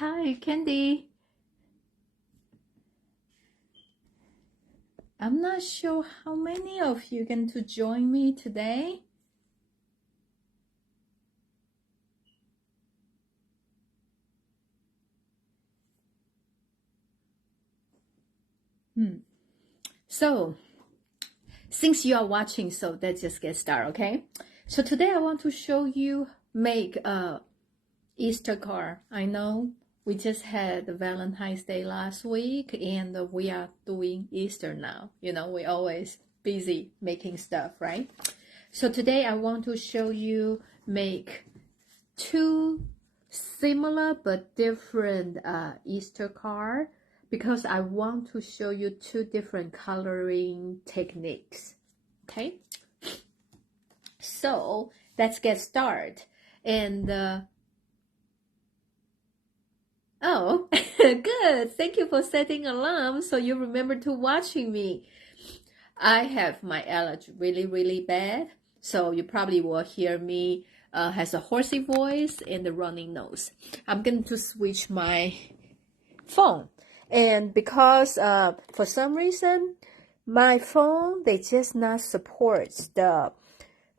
Hi, Candy. I'm not sure how many of you going to join me today. So, since you are watching, so let's just get started, okay? So today I want to show you make a Easter card. I know we just had Valentine's Day last week and we are doing Easter now. You know, we always busy making stuff, right? So today I want to show you make two similar but different Easter card because I want to show you two different coloring techniques. Okay, so let's get started. And oh, good. Thank you for setting alarm so you remember to watching me. I have my allergy really bad, so you probably will hear me has a hoarse voice and a running nose. I'm going to switch my phone, and because for some reason my phone they just not supports the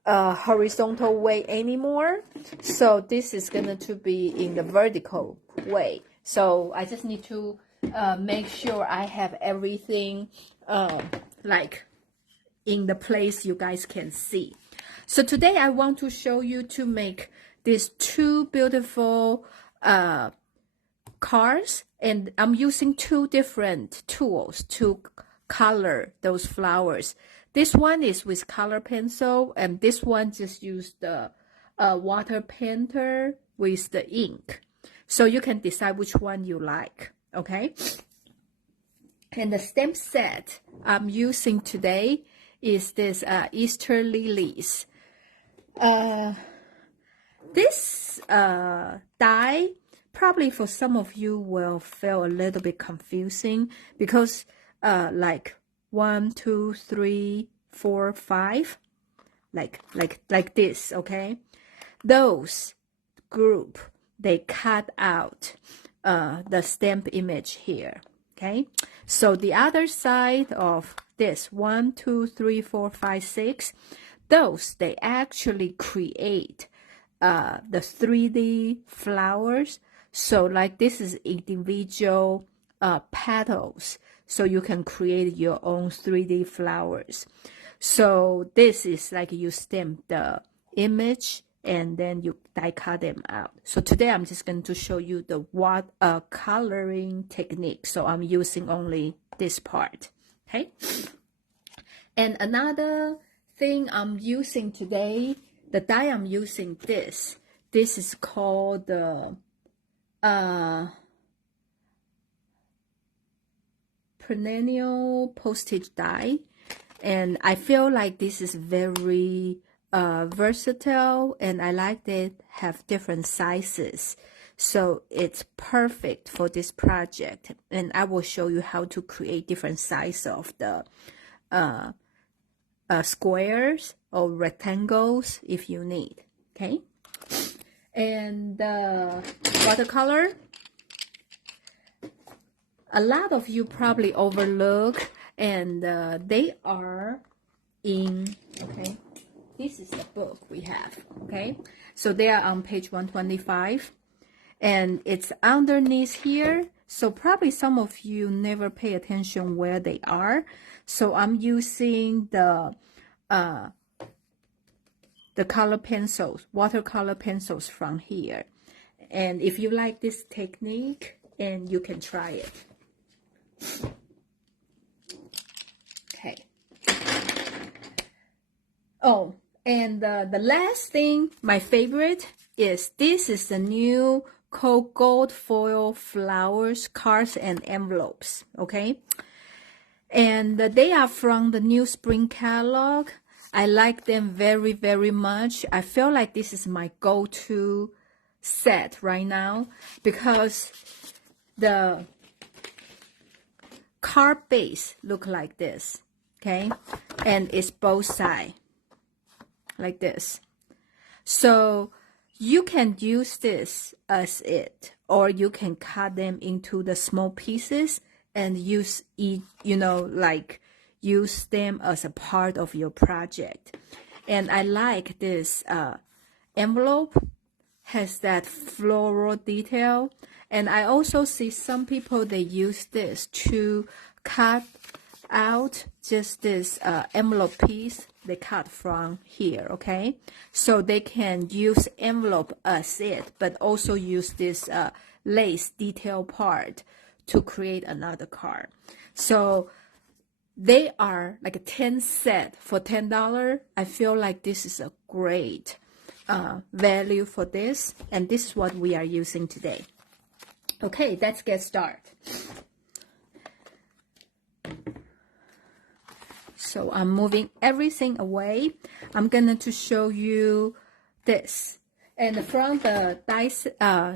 horizontal way anymore, so this is going to be in the vertical way. So I just need to make sure I have everything like in the place you guys can see. So today I want to show you to make these two beautiful cards, and I'm using two different tools to color those flowers. This one is with color pencil, and this one just use the water painter with the ink. So you can decide which one you like, okay? And the stamp set I'm using today is this Easter Lilies. This die probably for some of you will feel a little bit confusing because like 1, 2, 3, 4, 5, like this, okay? Those group they cut out the stamp image here, okay? So the other side of this 1, 2, 3, 4, 5, 6, those they actually create the 3D flowers. So like this is individual petals, so you can create your own 3D flowers. So this is like you stamp the image and then you die cut them out. So today I'm just going to show you the coloring technique. So I'm using only this part, okay? And another thing I'm using today, the die I'm using this is called the perennial postage die, and I feel like this is very versatile, and I like that have different sizes, so it's perfect for this project. And I will show you how to create different size of the squares or rectangles if you need, okay? And watercolor, a lot of you probably overlook, and they are in, okay, this is the book we have, okay? So they are on page 125, and it's underneath here, so probably some of you never pay attention where they are. So I'm using the color pencils, watercolor pencils from here. And if you like this technique, and you can try it. Okay. Oh, and the last thing, my favorite, is this is the new gold foil flowers, cards, and envelopes, okay? And they are from the new spring catalog. I like them very much. I feel like this is my go-to set right now because the card base look like this, okay? And it's both sides like this. So You can use this as it, or you can cut them into the small pieces and use each, like use them as a part of your project. And I like this envelope has that floral detail. And I also see some people, they use this to cut out just this envelope piece they cut from here, okay? So they can use envelope as it, but also use this lace detail part to create another card. So they are like a 10 set for $10. I feel like this is a great value for this, and this is what we are using today. Okay, let's get started. So I'm moving everything away. I'm going to show you this. And from the dice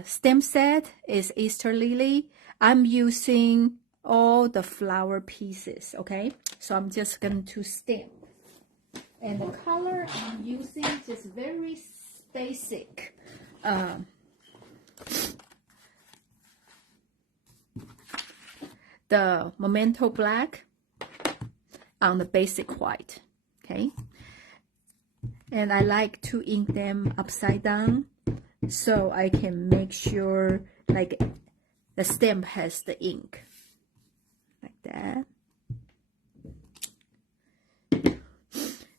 stamp set is Easter Lily. I'm using all the flower pieces, okay? So I'm just going to stamp. And the color I'm using is very basic. The Memento Black on the basic white, okay? And I like to ink them upside down so I can make sure like the stamp has the ink, like that.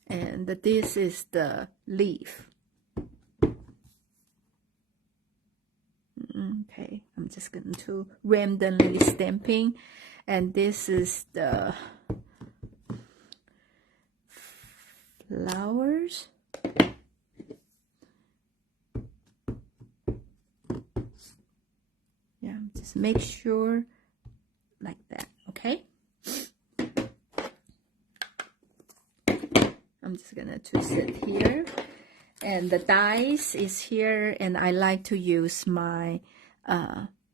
And this is the leaf. Okay, I'm just going to randomly stamping. And this is the flowers. Yeah, just make sure like that, okay? I'm just gonna twist it here. And the dies is here, and I like to use my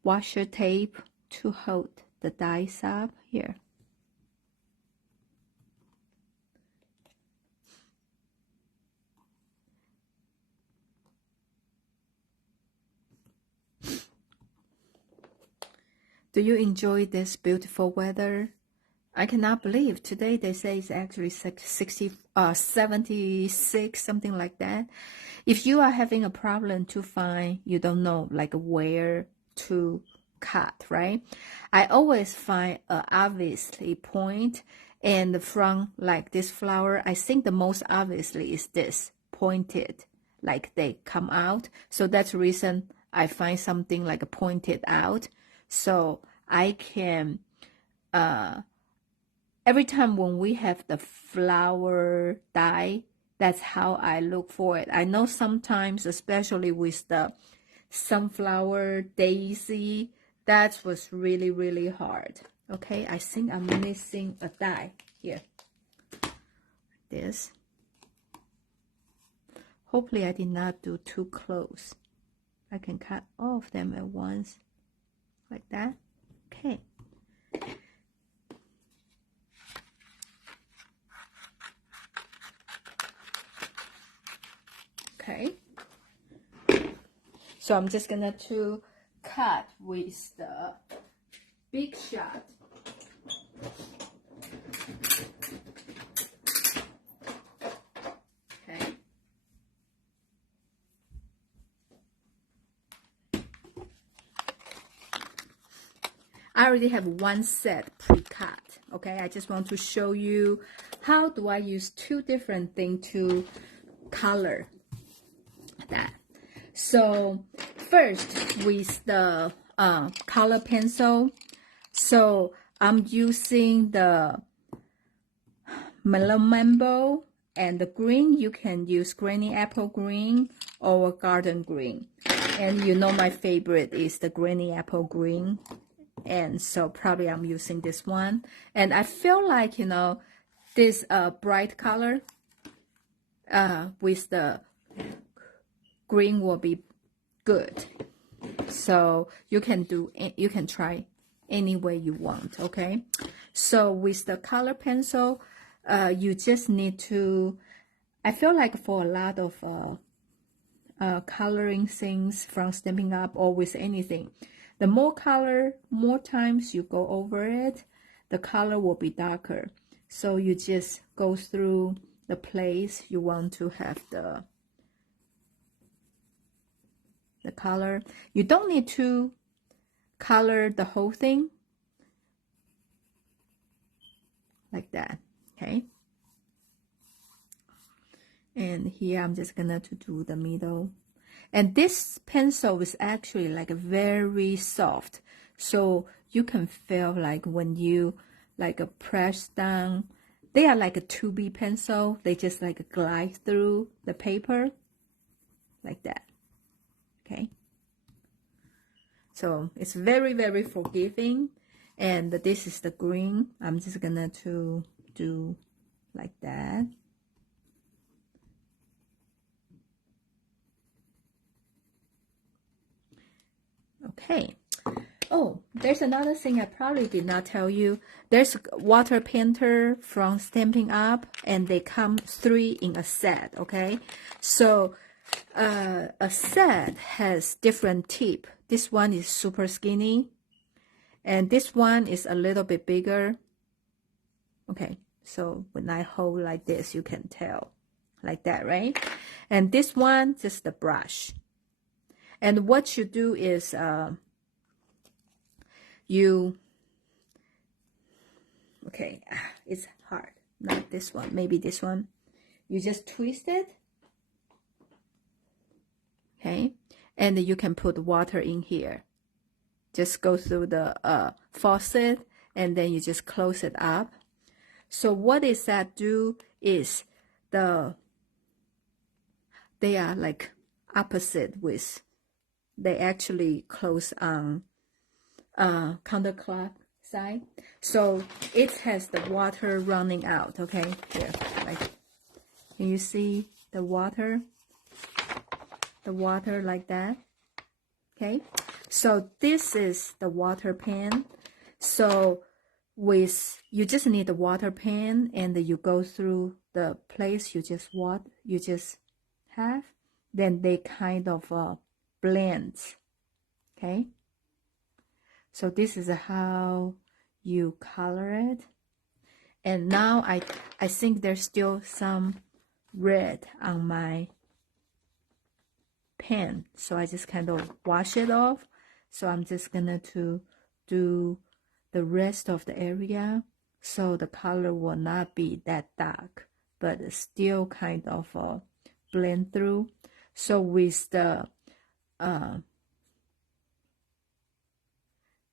washer tape to hold the dies up here. Do you enjoy this beautiful weather? I cannot believe today they say it's actually 76, something like that. If you are having a problem to find, you don't know like where to cut, right? I always find a obviously point, and from like this flower, I think the most obviously is this pointed, like they come out. So that's the reason I find something like a pointed out. So I can, every time when we have the flower die, that's how I look for it. I know sometimes, especially with the sunflower daisy, that was really, really hard. Okay, I think I'm missing a die here. This. Hopefully I did not do too close. I can cut all of them at once, like that. Okay. Okay. So I'm just gonna to cut with the big shot. Okay. I already have one set pre-cut. Okay, I just want to show you how do I use two different things to color that. So first with the color pencil, so I'm using the melon mambo and the green. You can use granny apple green or garden green, and you know my favorite is the granny apple green. And so probably I'm using this one, and I feel like, you know, this bright color with the green will be good. So you can try any way you want. Okay, so with the color pencil, you just need to, I feel like for a lot of coloring things from Stampin' Up or with anything. The more color, more times you go over it, the color will be darker. So you just go through the place you want to have the color. You don't need to color the whole thing like that, okay? And here I'm just gonna to do the middle. And this pencil is actually like very soft, so you can feel like when you like press down, they are like a 2B pencil. They just like glide through the paper like that, okay? So it's very, very forgiving. And this is the green. I'm just gonna to do like that. Okay. Oh, there's another thing I probably did not tell you. There's a water painter from Stampin' Up, and they come 3 in a set, okay? So a set has different tip. This one is super skinny, and this one is a little bit bigger. Okay, so when I hold like this, you can tell like that, right? And this one, just the brush. And what you do is okay, it's hard. Not this one, maybe this one. You just twist it, okay? And you can put water in here. Just go through the faucet, and then you just close it up. So what is that do is they are like opposite with, they actually close on counterclock side. So it has the water running out, okay? Here, like, can you see the water? The water like that, okay? So this is the water pan. So you just need the water pan, and you go through the place you just have, then they kind of blend, okay? So this is how you color it. And now I think there's still some red on my pen, so I just kind of wash it off. So I'm just gonna to do the rest of the area, so the color will not be that dark, but still kind of blend through. So with the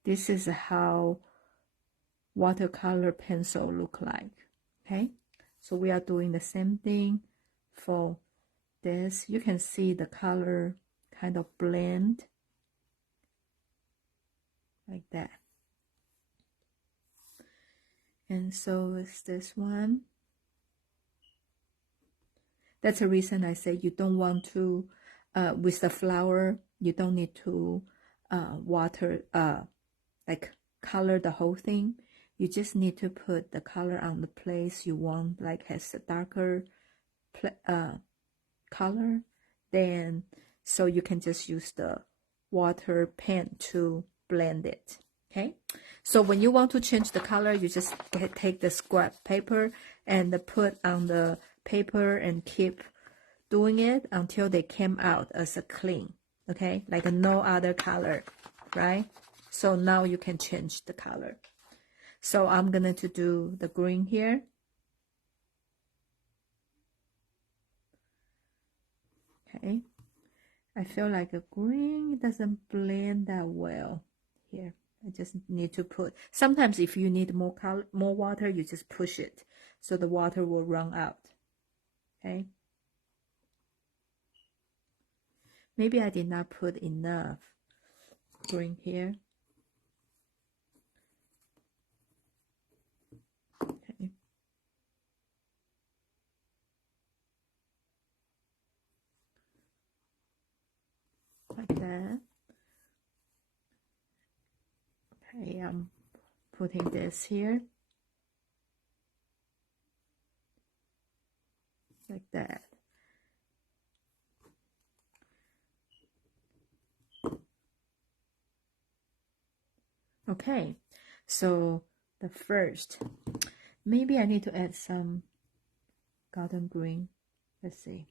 this is how watercolor pencil look like, okay? So we are doing the same thing for this. You can see the color kind of blend like that. And so is this one. That's the reason I say you don't want to, with the flower, you don't need to water, like color the whole thing. You just need to put the color on the place you want, like has a darker color. Then, so you can just use the water pen to blend it. Okay, so when you want to change the color, you just take the scrap paper and put on the paper and keep doing it until they came out as a clean, okay, like no other color, right? So now you can change the color. So I'm gonna to do the green here. Okay, I feel like a green doesn't blend that well here. I just need to put, sometimes if you need more color, more water, you just push it so the water will run out. Okay, maybe I did not put enough green here. Okay, like that. Okay, I'm putting this here like that. Okay, so the first, maybe I need to add some golden green. Let's see.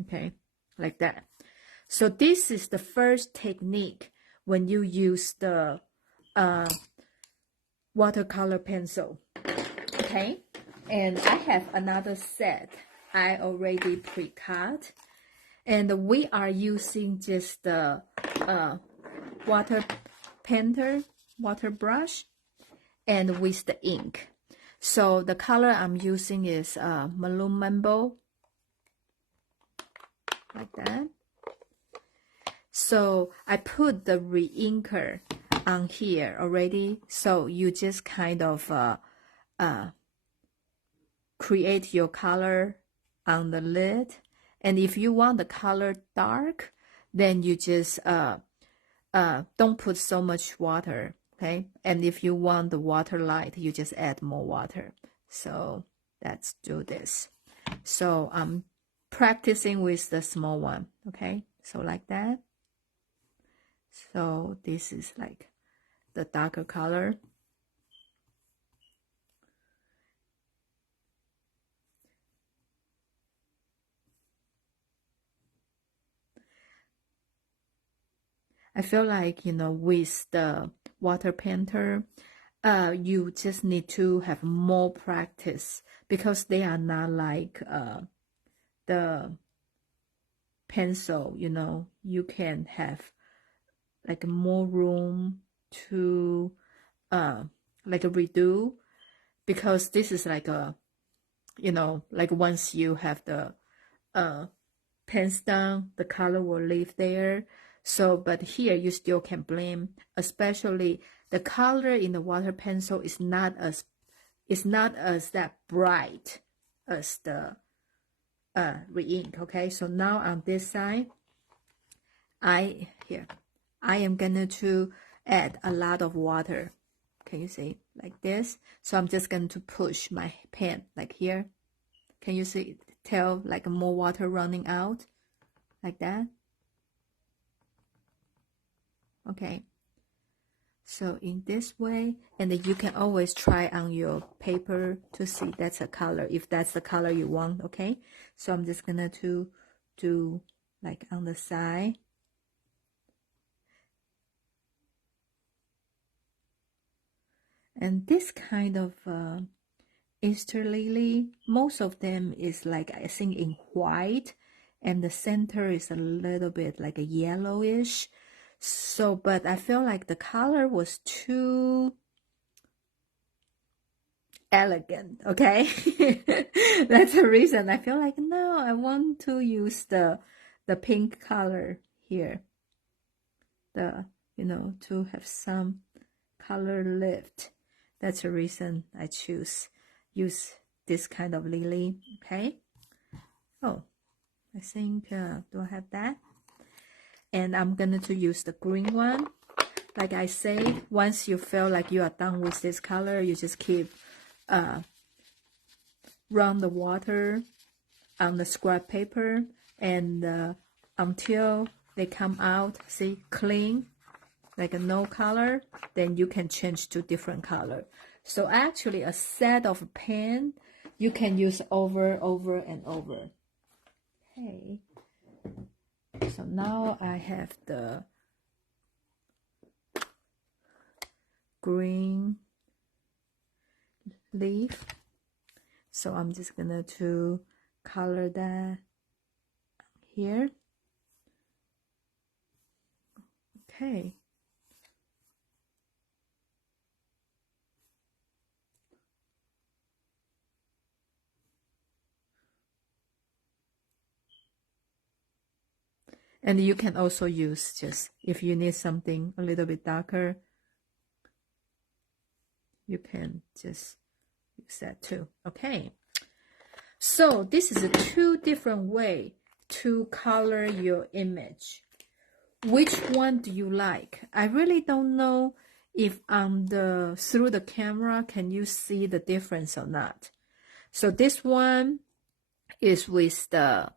Okay, like that. So this is the first technique when you use the watercolor pencil. Okay, and I have another set I already pre-cut, and we are using just the water painter, water brush, and with the ink. So the color I'm using is Maroon Mambo, like that. So I put the re-inker on here already, so you just kind of create your color on the lid, and if you want the color dark, then you just don't put so much water, okay? And if you want the water light, you just add more water. So let's do this. So I'm practicing with the small one, okay? So like that. So this is like the darker color. I feel like, you know, with the water painter, you just need to have more practice because they are not like the pencil, you know, you can have like more room to like a redo, because this is like a, you know, like once you have the pens down, the color will leave there. So, but here you still can blend, especially the color in the water pencil is not as that bright as the re-ink. Okay, so now on this side, I am gonna to add a lot of water. Can you see like this? So I'm just going to push my pen like here. Can you see? Tell like more water running out like that. Okay, so in this way, and then you can always try on your paper to see that's a color, if that's the color you want. Okay, so I'm just gonna to do like on the side. And this kind of Easter lily, most of them is like, I think, in white, and the center is a little bit like a yellowish. So, but I feel like the color was too elegant, okay? That's the reason I feel like, no, I want to use the pink color here. The, you know, to have some color lift. That's the reason I use this kind of lily, okay? Oh, I think, do I have that? And I'm going to use the green one. Like I say, once you feel like you are done with this color, you just keep run the water on the scrap paper, and until they come out, see, clean, like a no color, then you can change to different color. So actually a set of pen you can use over and over. Okay, so now I have the green leaf, so I'm just gonna to color that here. Okay, and you can also use, just if you need something a little bit darker, you can just use that too. Okay, so this is a two different way to color your image. Which one do you like? I really don't know if on the through the camera, can you see the difference or not? So this one is with the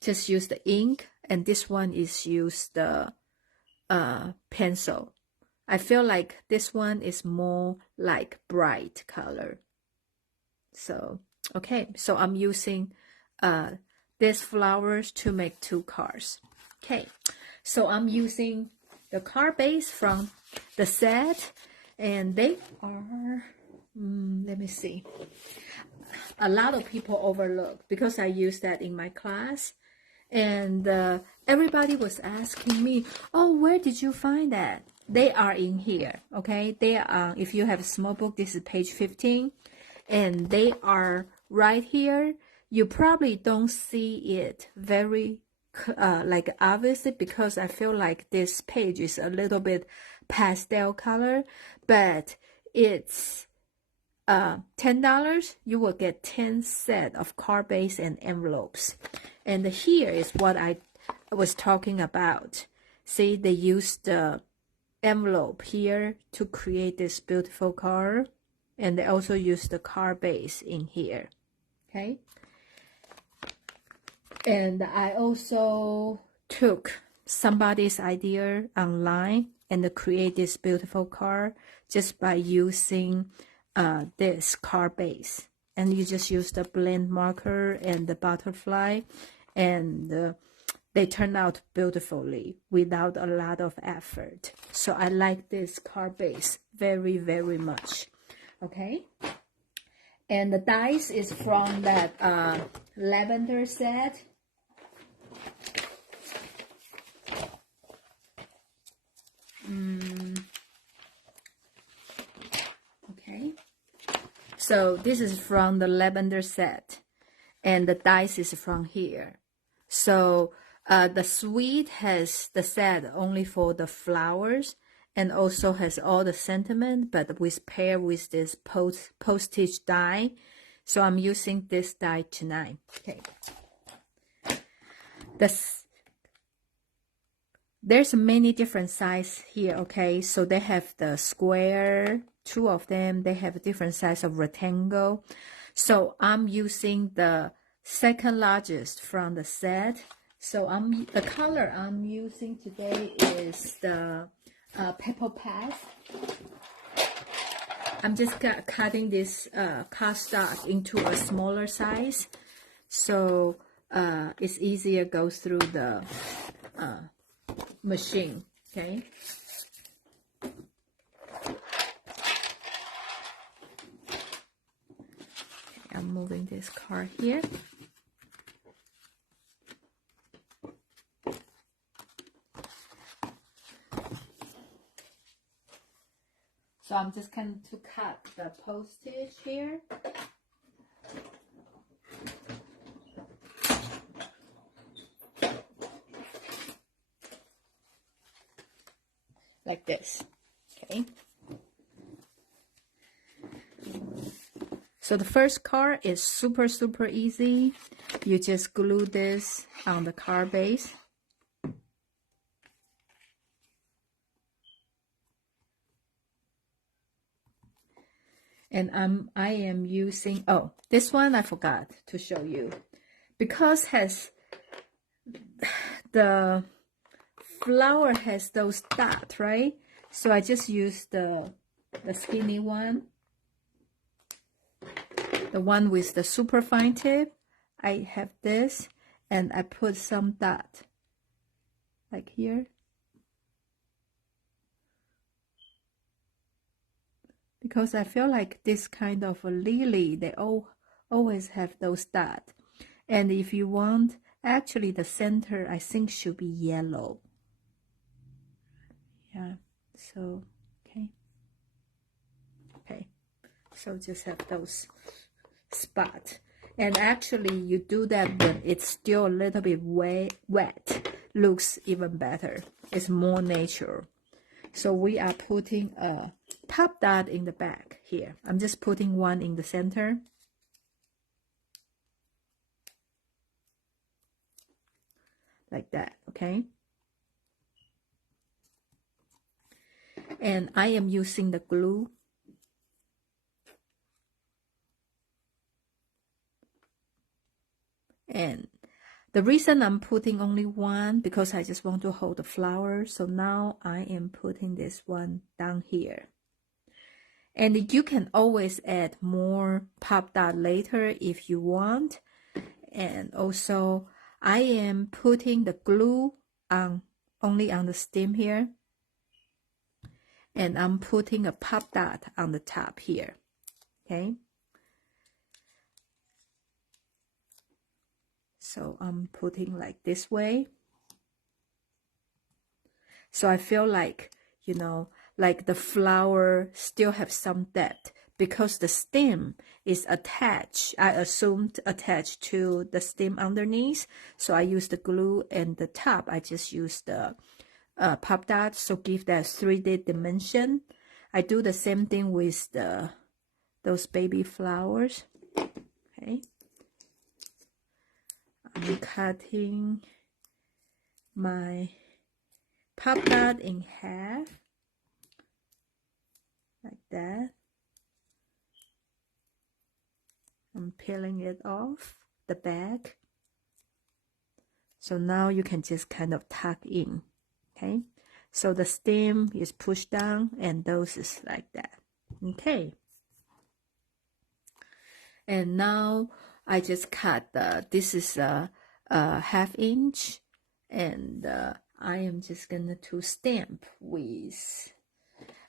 just use the ink, and this one is use the pencil. I feel like this one is more like bright color. So okay, so I'm using these flowers to make 2 cards. Okay, so I'm using the card base from the set, and they are let me see, a lot of people overlook because I use that in my class, and everybody was asking me, oh, where did you find that? They are in here. Okay, they are, if you have a small book, this is page 15, and they are right here. You probably don't see it very like obviously, because I feel like this page is a little bit pastel color, but it's $10. You will get 10 set of card base and envelopes. And here is what I was talking about. See, they used the envelope here to create this beautiful card, and they also use the card base in here. Okay, and I also took somebody's idea online and create this beautiful card just by using this card base. And you just use the blend marker and the butterfly, and they turn out beautifully without a lot of effort. So I like this card base very, very much. Okay, and the dice is from that lavender set. Okay, so this is from the lavender set, and the dice is from here. So the suite has the set only for the flowers, and also has all the sentiment, but with pair with this postage die. So I'm using this die tonight. Okay, there's many different size here. Okay, so they have the square, 2 of them. They have different size of rectangle. So I'm using the second largest from the set. So the color I'm using today is the Pepper Path. I'm just cutting this cardstock into a smaller size, so it's easier go through the machine. Okay. I'm moving this card here. So I'm just going to cut the postage here. Like this. Okay. So the first card is super, super easy. You just glue this on the card base. And I am using, oh, this one I forgot to show you. Because the flower has those dots, right? So I just use the skinny one. The one with the super fine tip. I have this, and I put some dot, like here. Because I feel like this kind of a lily, they always have those dots. And if you want, actually the center, I think, should be yellow. Yeah, so, okay. Okay, so just have those spots. And actually, you do that when it's still a little bit wet. Looks even better. It's more natural. So we are putting a top dot in the back here. I'm just putting one in the center. Like that, okay? And I am using the glue. And the reason I'm putting only one, because I just want to hold the flower. So now I am putting this one down here. And you can always add more pop dot later if you want. And also I am putting the glue on only on the stem here. And I'm putting a pop dot on the top here. Okay. So I'm putting like this way. So I feel like, you know, like the flower still have some depth because the stem is attached. I assumed attached to the stem underneath. So I use the glue, and the top I just use the pop dot. So give that 3D dimension. I do the same thing with those baby flowers. Okay. I'm cutting my pop dot in half like that. I'm peeling it off the back. So now you can just kind of tuck in. Okay, so the stem is pushed down and those is like that. Okay, and now I just cut this is a ½ inch, and I am just gonna to stamp with.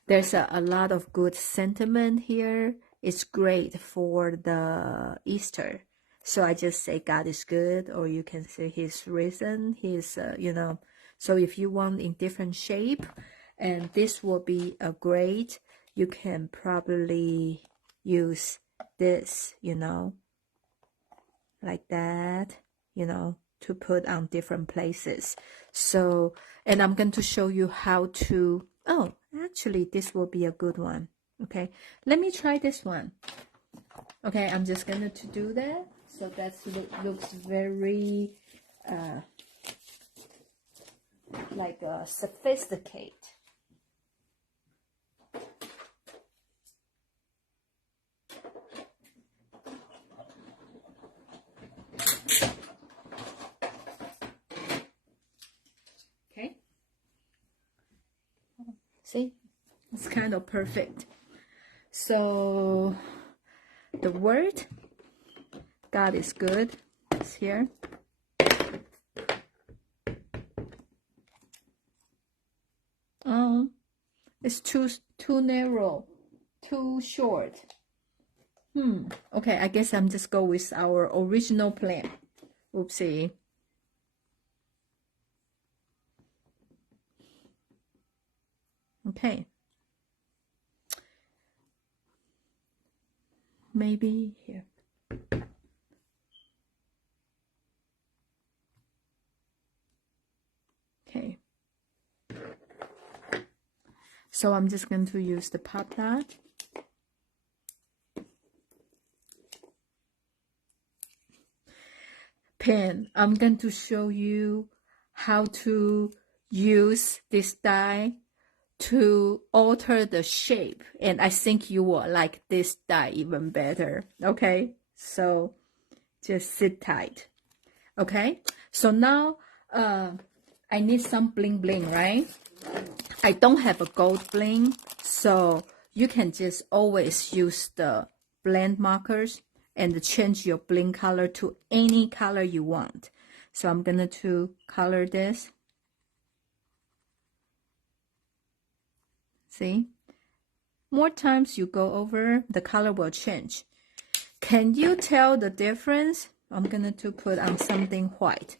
There's a lot of good sentiment here. It's great for the Easter. So I just say God is good, or you can say His risen, His, you know. So if you want in different shape, and this will be a great, you can probably use this, you know, like that, you know, to put on different places. So, and I'm going to show you how to, oh, actually, this will be a good one. Okay, let me try this one. Okay, I'm just going to do that. So that looks very like sophisticated. Okay, see, it's kind of perfect. So the word God is good is here. Oh, it's too narrow, too short. Okay, I guess I'm just go with our original plan. Oopsie. Okay. Maybe here. Okay. So I'm just going to use the pop dot. Pen. I'm going to show you how to use this die to alter the shape, and I think you will like this die even better. Okay, so just sit tight. Okay, so now I need some bling bling, right? I don't have a gold bling, so you can just always use the blend markers and change your bling color to any color you want. So I'm gonna to color this. See? More times you go over, the color will change. Can you tell the difference? I'm gonna to put on something white.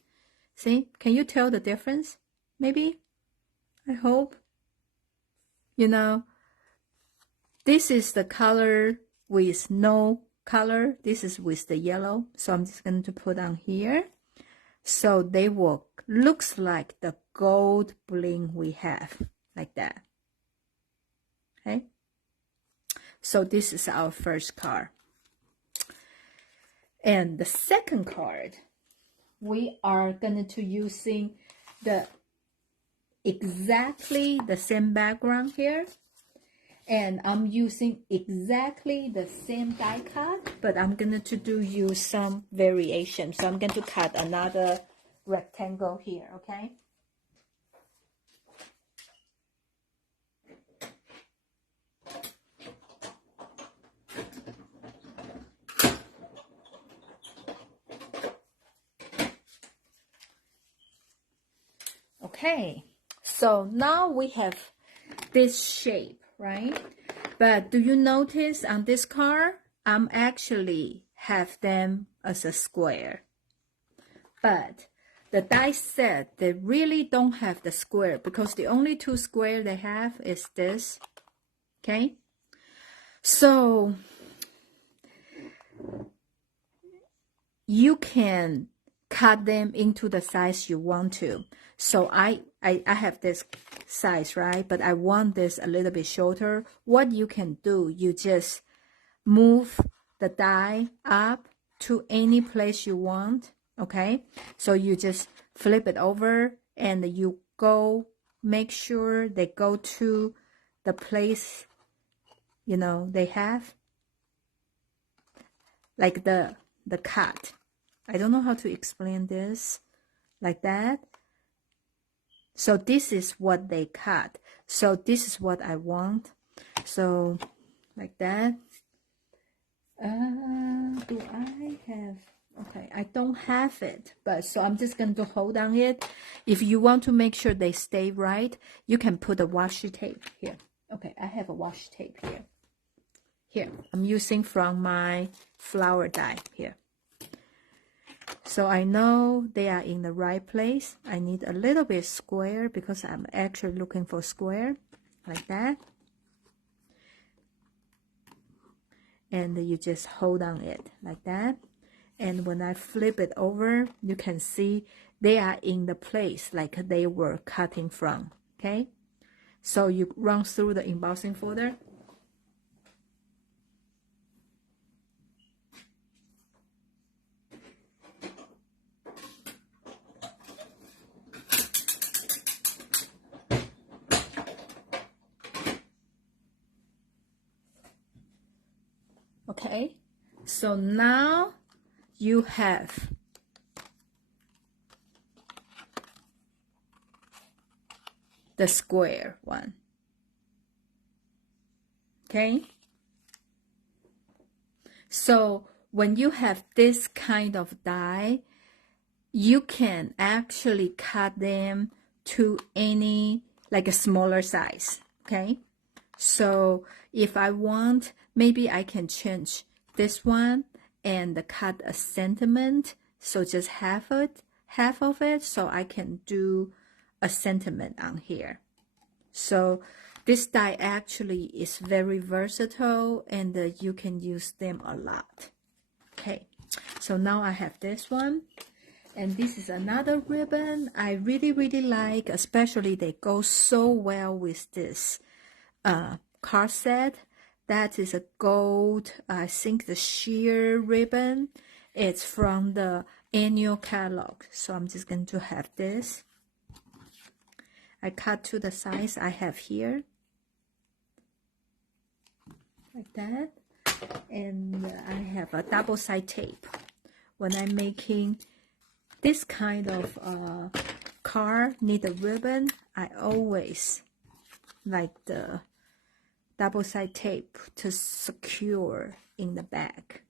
See? Can you tell the difference? Maybe? I hope. You know, this is the color with no color. This is with the yellow. So I'm just going to put on here. So they will looks like the gold bling we have, like that. Okay. So this is our first card. And the second card, we are going to using the exactly the same background here. And I'm using exactly the same die cut, but I'm going to use some variation. So I'm going to cut another rectangle here, okay? Okay, so now we have this shape, right? But do you notice on this card, I'm actually have them as a square. But the die set, they really don't have the square because the only two square they have is this, okay? So you can cut them into the size you want to. So I have this size, right? But I want this a little bit shorter. What you can do, you just move the die up to any place you want, okay? So you just flip it over and you go, make sure they go to the place, you know, they have, like the cut. I don't know how to explain this, like that. So this is what they cut. So this is what I want. So like that. Do I have, okay, I don't have it, but so I'm just going to hold on it. If you want to make sure they stay right, you can put a washi tape here. Okay, I have a washi tape here. Here, I'm using from my flower die here. So I know they are in the right place. I need a little bit square because I'm actually looking for square, like that. And you just hold on it like that. And when I flip it over, you can see they are in the place like they were cutting from, okay? So you run through the embossing folder. Okay, so now you have the square one, okay? So when you have this kind of die, you can actually cut them to any, like a smaller size, okay? So if I want, maybe I can change this one and cut a sentiment. So just half of it, so I can do a sentiment on here. So this die actually is very versatile and you can use them a lot. Okay, so now I have this one. And this is another ribbon I really, really like, especially they go so well with this card set. That is a gold, I think the sheer ribbon. It's from the annual catalog. So I'm just going to have this. I cut to the size I have here. Like that. And I have a double side tape. When I'm making this kind of card, need a ribbon, I always like the double side tape to secure in the back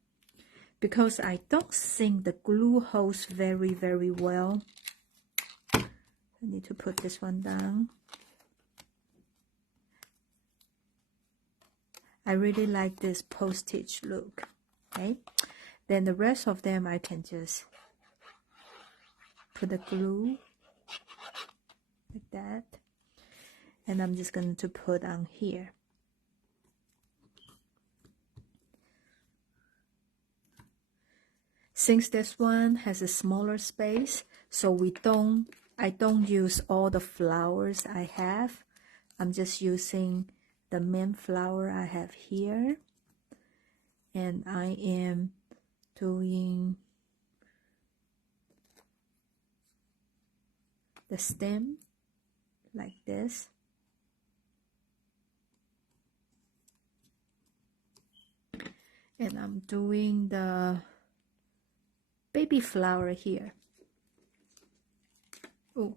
because I don't think the glue holds very, very well. I need to put this one down. I really like this postage look. Okay, then the rest of them I can just put the glue like that, and I'm just going to put on here. Since this one has a smaller space, so I don't use all the flowers I have. I'm just using the main flower I have here. And I am doing the stem like this. And I'm doing the baby flower here. Oh.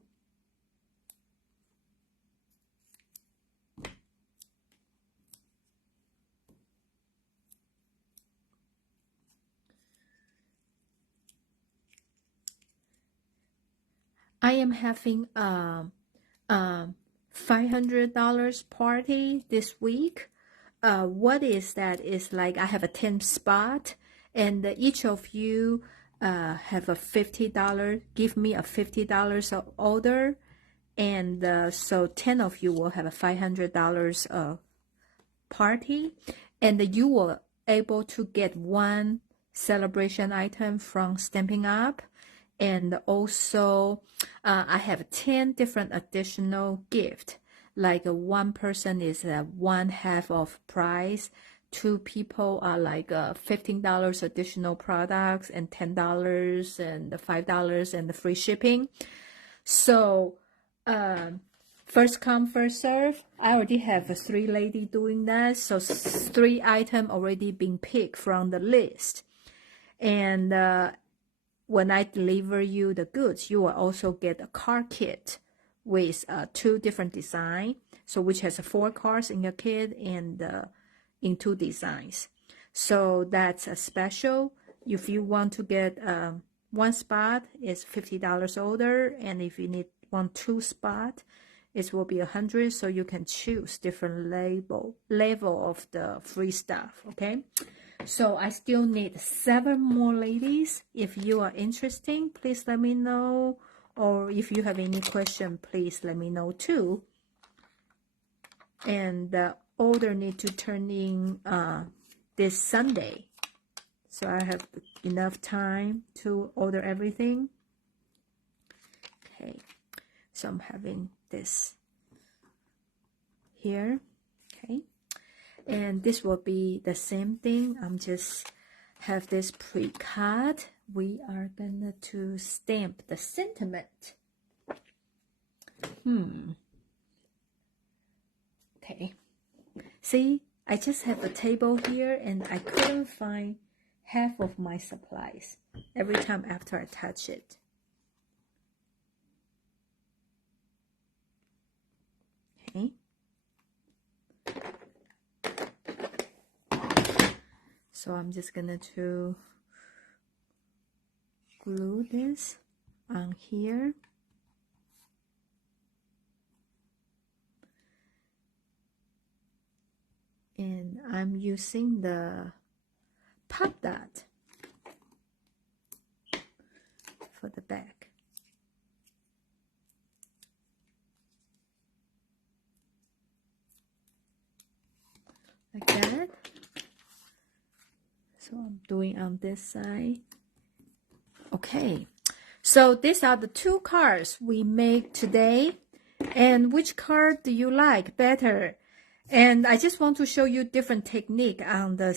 I am having $500 party this week. What is that? Is like I have a 10 spot, and each of you have a $50. Give me a $50 order, and so 10 of you will have a $500 party, and you will able to get one celebration item from Stampin' Up. And also, I have 10 different additional gifts. Like one person is one half of price. Two people are like $15 additional products and $10 and $5 and the free shipping. So, first come, first serve. I already have 3 ladies doing that. So 3 items already been picked from the list. And when I deliver you the goods, you will also get a card kit with 2 different designs. So which has 4 cards in your kit and in 2 designs. So that's a special. If you want to get one spot, it's $50 order, and if you want 2 spot, it will be $100. So you can choose different level of the free stuff. Okay. So I still need 7 more ladies. If you are interested, please let me know. Or if you have any question, please let me know too. And the order need to turn in this Sunday. So I have enough time to order everything. Okay. So I'm having this here. Okay. And this will be the same thing. I'm just have this pre-cut. We are gonna to stamp the sentiment. Okay. See, I just have a table here and I couldn't find half of my supplies every time after I touch it. Okay. So I'm just gonna to glue this on here. And I'm using the pop dot for the back. Like that. So I'm doing on this side. Okay, so these are the 2 cards we made today. And which card do you like better? And I just want to show you different technique on the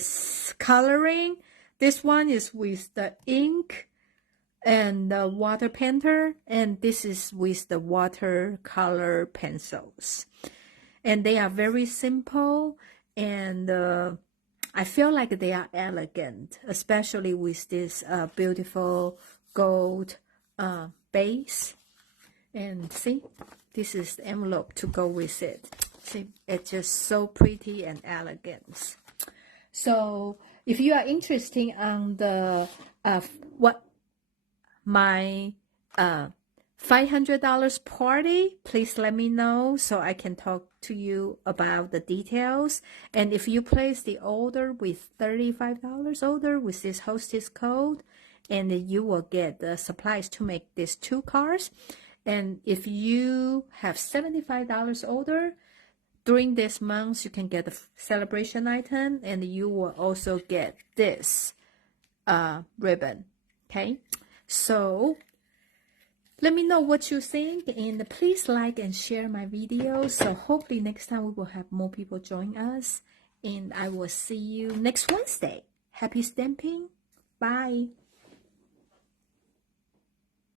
coloring. This one is with the ink and the water painter, and this is with the watercolor pencils. And they are very simple, and I feel like they are elegant, especially with this beautiful gold base. And see, this is the envelope to go with it. See, it's just so pretty and elegant. So if you are interested on the what my $500 party, please let me know so I can talk to you about the details. And if you place the order with $35 order with this hostess code, and you will get the supplies to make these 2 cards. And if you have $75 order during this month, you can get the celebration item, and you will also get this ribbon. Okay, so let me know what you think, and please like and share my video. So hopefully next time we will have more people join us, and I will see you next Wednesday. Happy stamping. Bye.